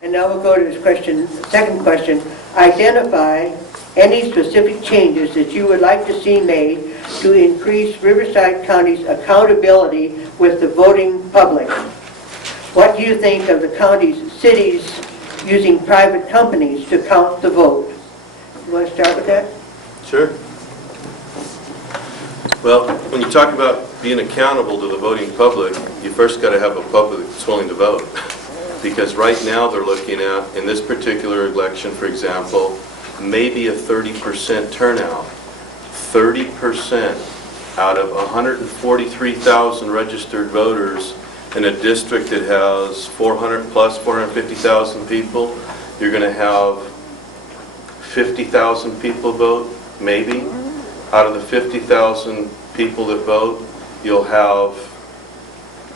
And now we'll go to this question, second question. Identify any specific changes that you would like to see made to increase Riverside County's accountability with the voting public. What do you think of the county's cities using private companies to count the vote? You want to start with that? Sure. Well, when you talk about being accountable to the voting public, you first got to have a public that's willing to vote. Because right now they're looking at, in this particular election, for example, maybe a 30% turnout. 30% out of 143,000 registered voters in a district that has 400 plus 450,000 people, you're going to have 50,000 people vote, maybe. Out of the 50,000 people that vote, you'll have,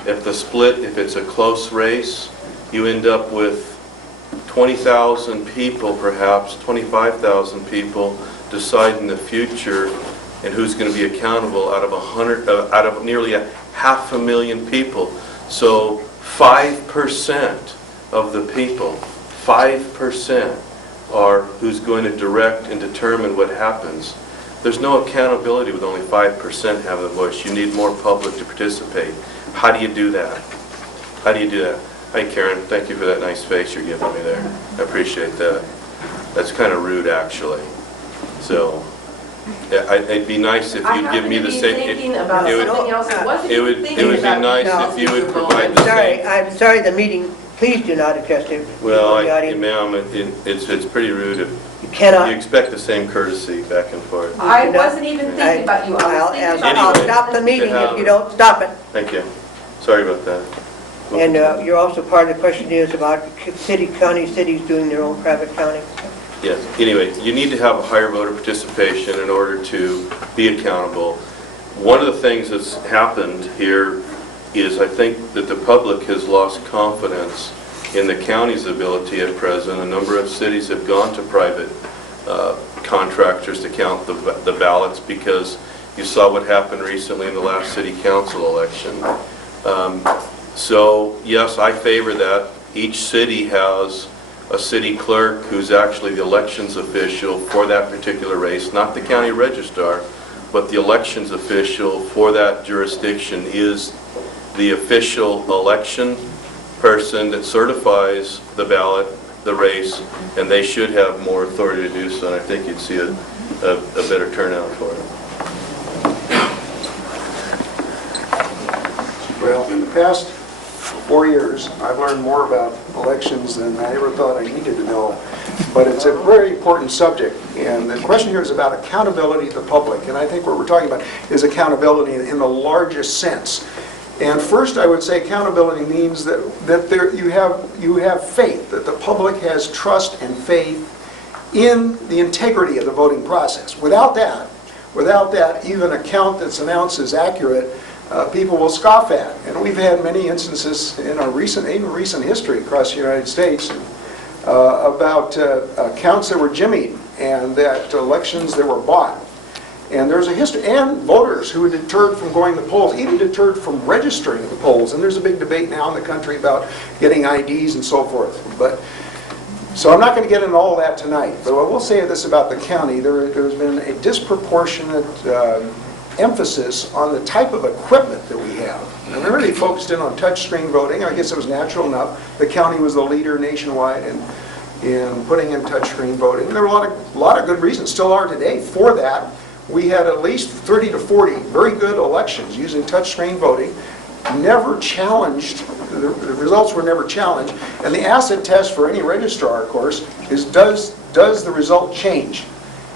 if it's a close race, you end up with 20,000 people, perhaps 25,000 people deciding the future and who's going to be accountable out of nearly 500,000 people. So 5% of the people, 5% are who's going to direct and determine what happens. There's no accountability with only 5% having a voice. You need more public to participate. How do you do that? How do you do that? Hi Karen, thank you for that nice face you're giving me there. I appreciate that. That's kind of rude actually. So, yeah, it'd be nice if you'd give me the same. It would be nice if you would provide the same. I'm sorry, the meeting, please do not address it. Well, ma'am, it's pretty rude if you cannot. you expect the same courtesy back and forth. I wasn't even thinking about you. I'll stop the meeting if you don't stop it. Thank you. Sorry about that. And you're also part of the question is about cities doing their own private counting. Yes. Anyway, you need to have a higher voter participation in order to be accountable. One of the things that's happened here is I think that the public has lost confidence in the county's ability at present. A number of cities have gone to private contractors to count the ballots because you saw what happened recently in the last city council election. So yes, I favor that. Each city has a city clerk who's actually the elections official for that particular race, not the county registrar, but the elections official for that jurisdiction is the official election person that certifies the ballot, the race, and they should have more authority to do so, and I think you'd see a better turnout for it. Well, in the past 4 years, I've learned more about elections than I ever thought I needed to know. But it's a very important subject, and the question here is about accountability to the public. And I think what we're talking about is accountability in the largest sense. And first, I would say accountability means that you have faith, that the public has trust and faith in the integrity of the voting process. Without that, even a count that's announced as accurate, people will scoff at. And we've had many instances in our recent history across the United States about counts that were jimmied and that elections that were bought. And there's a history, and voters who were deterred from going to the polls, even deterred from registering at the polls. And there's a big debate now in the country about getting IDs and so forth. So I'm not going to get into all that tonight, but I will say this about the county. There's been a disproportionate emphasis on the type of equipment that we have. And we really focused in on touchscreen voting. I guess it was natural enough. The county was the leader nationwide in putting in touchscreen voting. And there were a lot of good reasons, still are today, for that. We had at least 30 to 40 very good elections using touchscreen voting. Never challenged, the results were never challenged. And the acid test for any registrar, of course, is does the result change?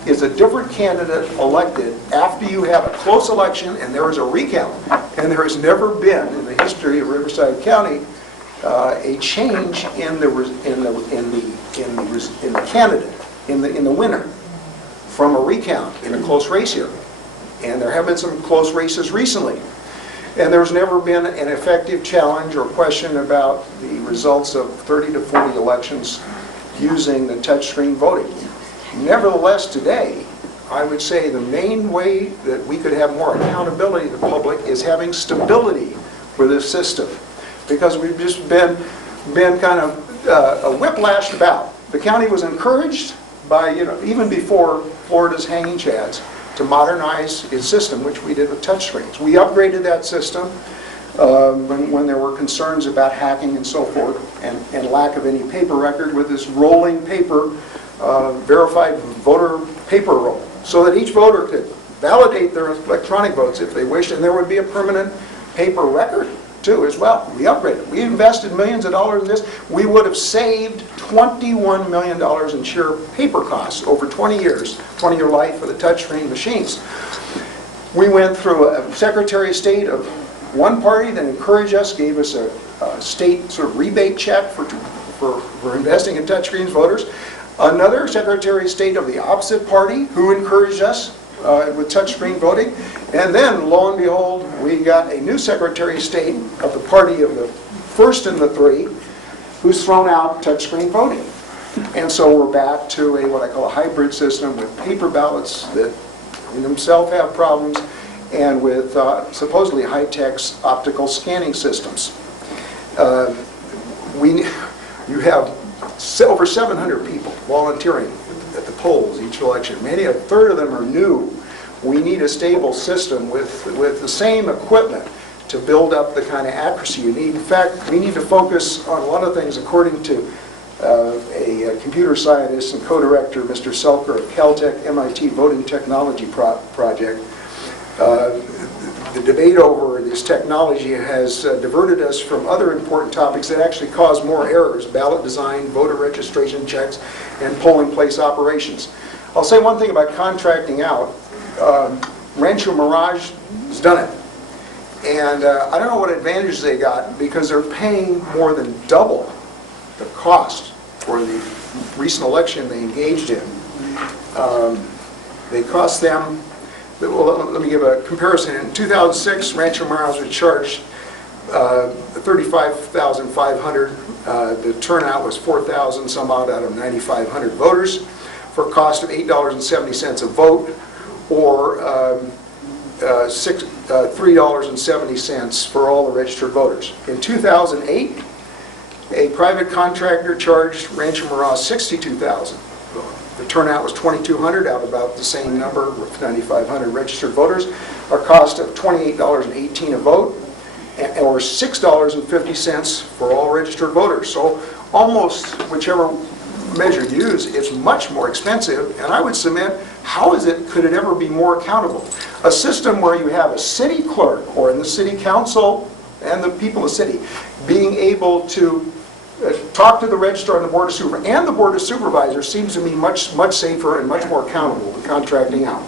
Is a different candidate elected after you have a close election and there is a recount? And there has never been in the history of Riverside County a change in the candidate, in the winner, from a recount in a close race here. And there have been some close races recently. And there's never been an effective challenge or question about the results of 30 to 40 elections using the touchscreen voting. Nevertheless, today, I would say the main way that we could have more accountability to the public is having stability with this system. Because we've just been kind of a whiplashed bout. The county was encouraged by, even before Florida's hanging chads, to modernize its system, which we did with touchscreens. We upgraded that system when there were concerns about hacking and so forth, and lack of any paper record, with this rolling paper, verified voter paper roll, so that each voter could validate their electronic votes if they wished, and there would be a permanent paper record too as well. We upgraded. We invested millions of dollars in this. We would have saved $21 million in sheer paper costs over 20 years, 20-year life of the touchscreen machines. We went through a Secretary of State of one party that encouraged us, gave us a state sort of rebate check for investing in touchscreens voters. Another Secretary of State of the opposite party who encouraged us with touchscreen voting. And then, lo and behold, we got a new Secretary of State of the party of the first and the three who's thrown out touchscreen voting. And so we're back to what I call a hybrid system with paper ballots that in themselves have problems, and with supposedly high-tech optical scanning systems. You have over 700 people volunteering at the polls each election. Maybe a third of them are new. We need a stable system with the same equipment to build up the kind of accuracy you need. In fact, we need to focus on a lot of things, according to a computer scientist and co-director, Mr. Selker of Caltech MIT Voting Technology Project. The debate over this technology has diverted us from other important topics that actually cause more errors: ballot design, voter registration checks, and polling place operations. I'll say one thing about contracting out. Rancho Mirage has done it. And I don't know what advantages they got, because they're paying more than double the cost for the recent election they engaged in. They cost them, well, let me give a comparison. In 2006, Rancho Mirage was charged $35,500. The turnout was 4,000 some odd out of 9,500 voters, for a cost of $8.70 a vote, or $3.70 for all the registered voters. In 2008, a private contractor charged Rancho Mirage $62,000. The turnout was 2,200 out of about the same number with 9,500 registered voters. A cost of $28.18 a vote, or $6.50 for all registered voters. So almost whichever measure you use, it's much more expensive. And I would submit, could it ever be more accountable? A system where you have a city clerk, or in the city council and the people of the city, being able to talk to the registrar and the board of supervisors, and the board of supervisors seems to me much safer and much more accountable than contracting out.